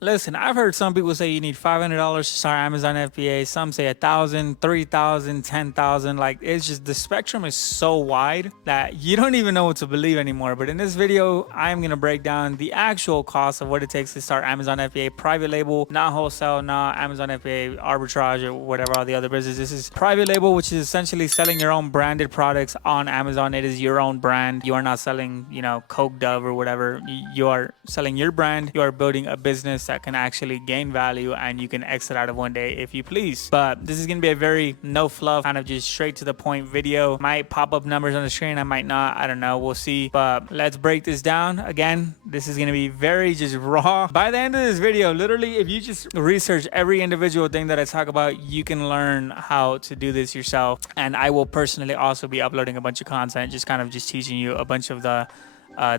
Listen, I've heard some people say you need $500 to start Amazon FBA. Some say 1,000, 3,000, 10,000. Like, it's just the spectrum is so wide that you don't even know what to believe anymore. But in this video, I'm gonna break down the actual cost of what it takes to start Amazon FBA private label, not wholesale, not Amazon FBA arbitrage or whatever all the other business. This is private label, which is essentially selling your own branded products on Amazon. It is your own brand. You are not selling, Coke Dove or whatever. You are selling your brand. You are building a business that can actually gain value and you can exit out of one day if you please. But this is going to be a very no fluff, kind of just straight to the point video. Might pop up numbers on the screen, I might not, I don't know, we'll see. But let's break this down. Again, this is going to be very just raw. By the end of this video, literally, if you just research every individual thing that I talk about, you can learn how to do this yourself. And I will personally also be uploading a bunch of content, just kind of just teaching you a bunch of the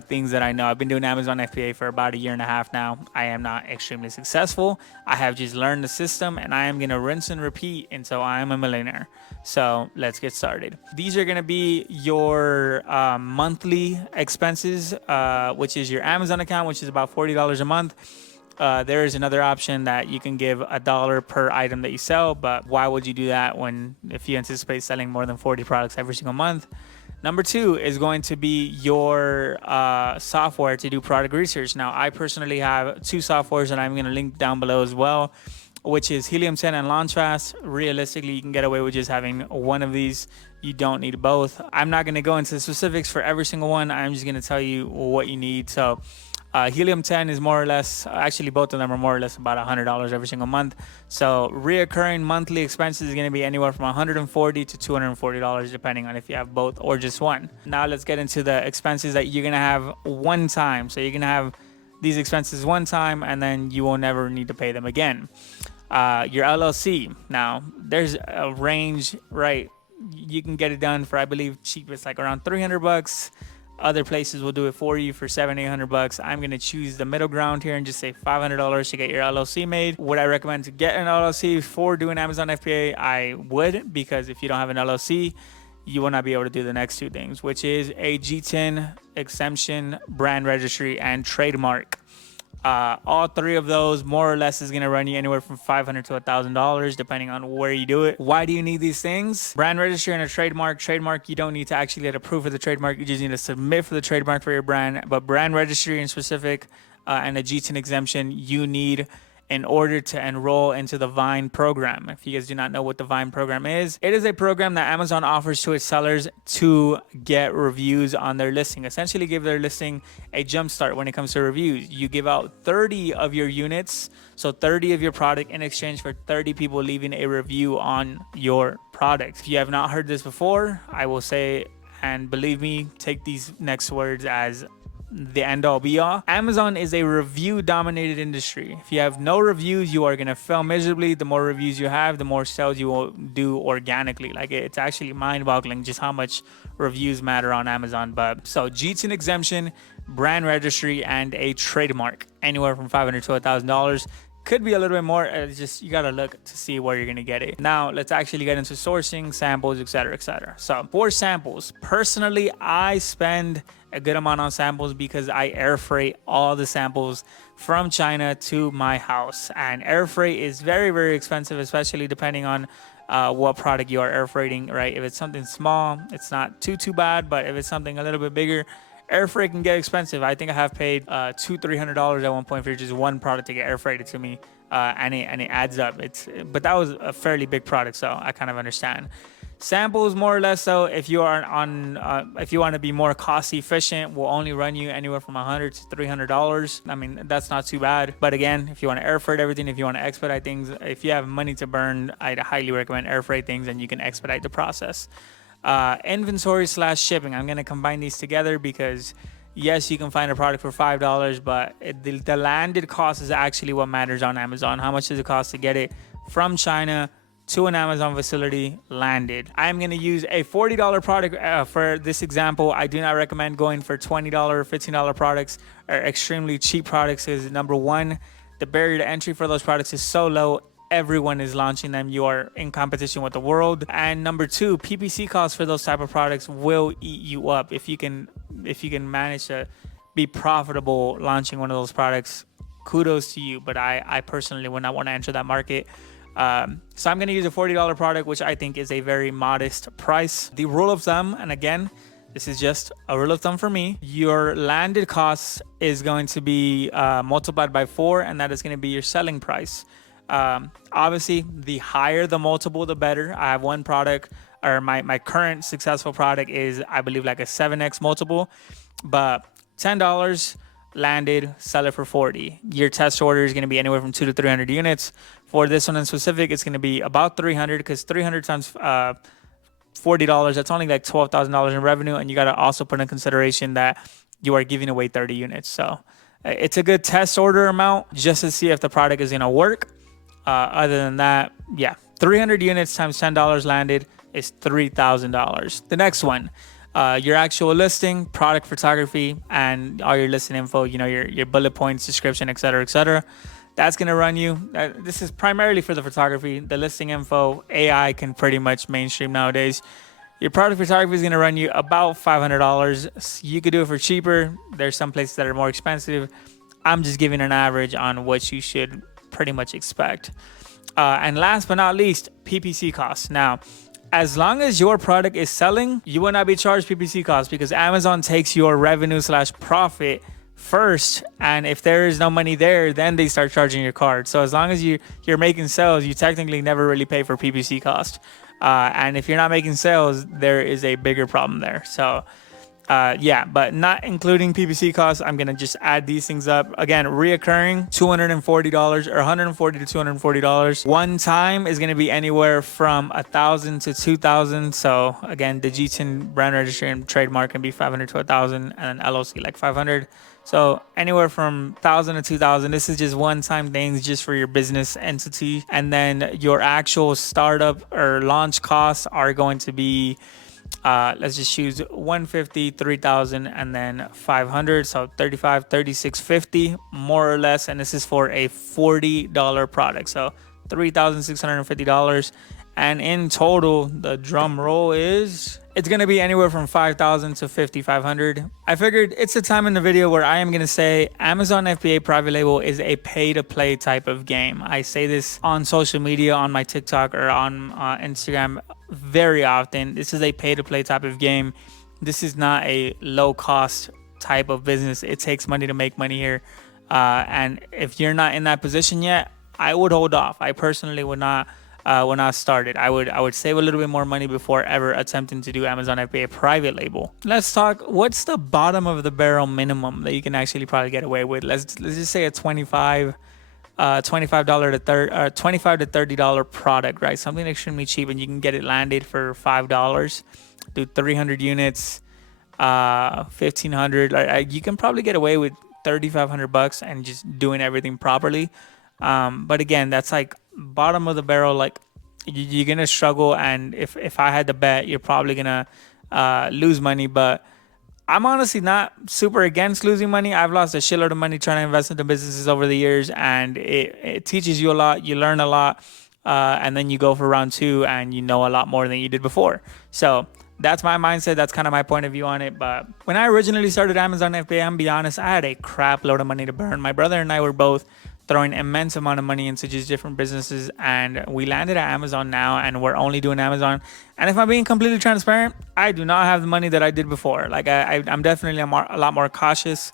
things that I know. I've been doing Amazon FBA for about 1.5 years now. I am not extremely successful. I have just learned the system and I am going to rinse and repeat until I am a millionaire. So let's get started. These are going to be your monthly expenses, which is your Amazon account, which is about $40 a month. There is another option that you can give $1 per item that you sell, but why would you do that if you anticipate selling more than 40 products every single month? Number 2 is going to be your software to do product research. Now, I personally have 2 softwares that I'm going to link down below as well, which is Helium 10 and Launchfast. Realistically, you can get away with just having one of these. You don't need both. I'm not going to go into the specifics for every single one. I'm just going to tell you what you need. So Helium 10 is more or less, actually both of them are more or less about $100 every single month. So reoccurring monthly expenses is going to be anywhere from $140 to $240 depending on if you have both or just one. Now let's get into the expenses that you're going to have one time. So you're going to have these expenses one time and then you will never need to pay them again. Your LLC. Now there's a range, right? You can get it done for, I believe, cheapest like around $300. Other places will do it for you for $700-800. I'm going to choose the middle ground here and just say $500 to get your LLC made. Would I recommend to get an LLC for doing Amazon FBA? I would, because if you don't have an LLC, you will not be able to do the next 2 things, which is a G10 exemption, brand registry, and trademark. All 3 of those more or less is going to run you anywhere from $500 to $1,000 depending on where you do it. Why do you need these things? Brand registry and a trademark, you don't need to actually get approved for the trademark. You just need to submit for the trademark for your brand. But brand registry in specific and a G10 exemption, you need in order to enroll into the Vine program. If you guys do not know what the Vine program is, it is a program that Amazon offers to its sellers to get reviews on their listing. Essentially give their listing a jump start when it comes to reviews. You give out 30 of your units, so 30 of your product in exchange for 30 people leaving a review on your product. If you have not heard this before, I will say, and believe me, take these next words as the end all be all. Amazon is a review dominated industry. If you have no reviews, you are going to fail miserably. The more reviews you have, the more sales you will do organically. Like, it's actually mind boggling just how much reviews matter on Amazon. But so G10 exemption, brand registry, and a trademark, anywhere from $500 to $1,000. Could be a little bit more. It's just, you gotta look to see where you're gonna get it. Now let's actually get into sourcing, samples, etc., etc. So for samples, personally, I spend a good amount on samples because I air freight all the samples from China to my house, and air freight is very, very expensive, especially depending on what product you are air freighting, right? If it's something small, it's not too bad, but if it's something a little bit bigger, air freight can get expensive. I think I have paid $200-300 at one point for just one product to get air freighted to me, and it adds up. But that was a fairly big product, so I kind of understand. Samples, more or less, so if you are if you want to be more cost efficient, will only run you anywhere from $100 to $300. I mean, that's not too bad. But again, if you want to air freight everything, if you want to expedite things, if you have money to burn, I'd highly recommend air freight things, and you can expedite the process. Inventory / shipping, I'm going to combine these together because yes, you can find a product for $5, but the landed cost is actually what matters on Amazon. How much does it cost to get it from China to an Amazon facility landed? I'm going to use a $40 product for this example. I do not recommend going for $20, $15 products or extremely cheap products, because number one, the barrier to entry for those products is so low. Everyone is launching them. You are in competition with the world. And number two, PPC costs for those type of products will eat you up. If you can manage to be profitable launching one of those products, kudos to you, but I personally would not want to enter that market. So I'm going to use a $40 product, which I think is a very modest price. The rule of thumb, and again, this is just a rule of thumb for me, your landed cost is going to be multiplied by 4, and that is going to be your selling price. Obviously, the higher the multiple, the better. I have one product, or my current successful product is, I believe, like a 7x multiple, but $10 landed, sell it for 40. Your test order is going to be anywhere from 200 to 300 units. For this one in specific, it's going to be about 300, because 300 times $40, that's only like $12,000 in revenue, and you got to also put in consideration that you are giving away 30 units. So it's a good test order amount just to see if the product is going to work. Other than that, yeah, 300 units times $10 landed is $3,000. The next one, your actual listing, product photography, and all your listing info, you know, your bullet points, description, etc. That's going to run you. This is primarily for the photography. The listing info, AI can pretty much mainstream nowadays. Your product photography is going to run you about $500. You could do it for cheaper. There's some places that are more expensive. I'm just giving an average on what you should pretty much expect. And last but not least, PPC costs. Now, as long as your product is selling, you will not be charged PPC costs, because Amazon takes your revenue / profit first, and if there is no money there, then they start charging your card. So as long as you're making sales, you technically never really pay for PPC cost. And if you're not making sales, there is a bigger problem there. So yeah, but not including PPC costs, I'm gonna just add these things up. Again, reoccurring $240 or $140 to $240. One time is gonna be anywhere from $1,000 to $2,000. So again, the G10 brand registry and trademark can be $500 to $1,000, and LLC like $500. So anywhere from $1,000 to $2,000. This is just one-time things just for your business entity, and then your actual startup or launch costs are going to be, let's just choose 150, 3,000, and then 500. So 35, 3650 more or less, and this is for a $40 product. So $3,650. And in total, the drum roll is, it's going to be anywhere from 5,000 to 5,500. I figured it's a time in the video where I am going to say Amazon FBA private label is a pay to play type of game. I say this on social media, on my TikTok or on Instagram very often. This is a pay to play type of game. This is not a low cost type of business. It takes money to make money here. And if you're not in that position yet, I would hold off. I personally would not. When I started, I would save a little bit more money before ever attempting to do Amazon FBA private label. Let's talk, what's the bottom of the barrel minimum that you can actually probably get away with? Let's just say a $25 to $30 product, right? Something extremely cheap, and you can get it landed for $5. Do 300 units, 1,500. You can probably get away with $3,500 and just doing everything properly. But again, that's like bottom of the barrel. Like you're gonna struggle, and if I had to bet, you're probably gonna lose money. But I'm honestly not super against losing money. I've lost a shitload of money trying to invest into businesses over the years, and it teaches you a lot. You learn a lot, and then you go for round 2 and you know a lot more than you did before. So that's my mindset. That's kind of my point of view on it. But when I originally started Amazon FBA, I'm be honest, I had a crap load of money to burn. My brother and I were both throwing immense amount of money into just different businesses, and we landed at Amazon now, and we're only doing Amazon. And if I'm being completely transparent, I do not have the money that I did before. Like I'm definitely a lot more cautious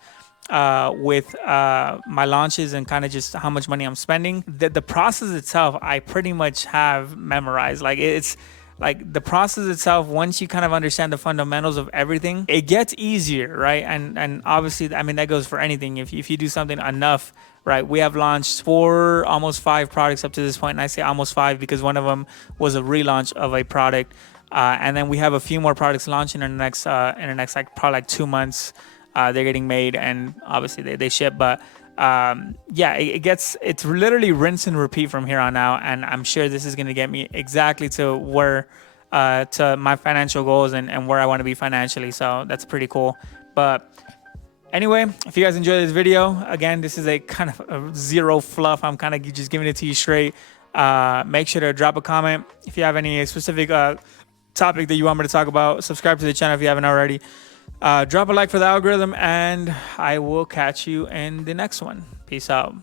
with my launches and kind of just how much money I'm spending. The process itself, I pretty much have memorized. Like it's like the process itself, once you kind of understand the fundamentals of everything, it gets easier, right? And obviously, I mean, that goes for anything. If you do something enough, right? We have launched 4, almost 5 products up to this point, and I say almost 5 because one of them was a relaunch of a product, and then we have a few more products launching in the next like probably like 2 months. They're getting made, and obviously they ship, but yeah, it's literally rinse and repeat from here on out, and I'm sure this is going to get me exactly to where to my financial goals and where I want to be financially. So that's pretty cool. But anyway, if you guys enjoyed this video, again, this is a kind of a zero fluff. I'm kind of just giving it to you straight. Make sure to drop a comment if you have any specific topic that you want me to talk about. Subscribe to the channel if you haven't already. Drop a like for the algorithm, and I will catch you in the next one. Peace out.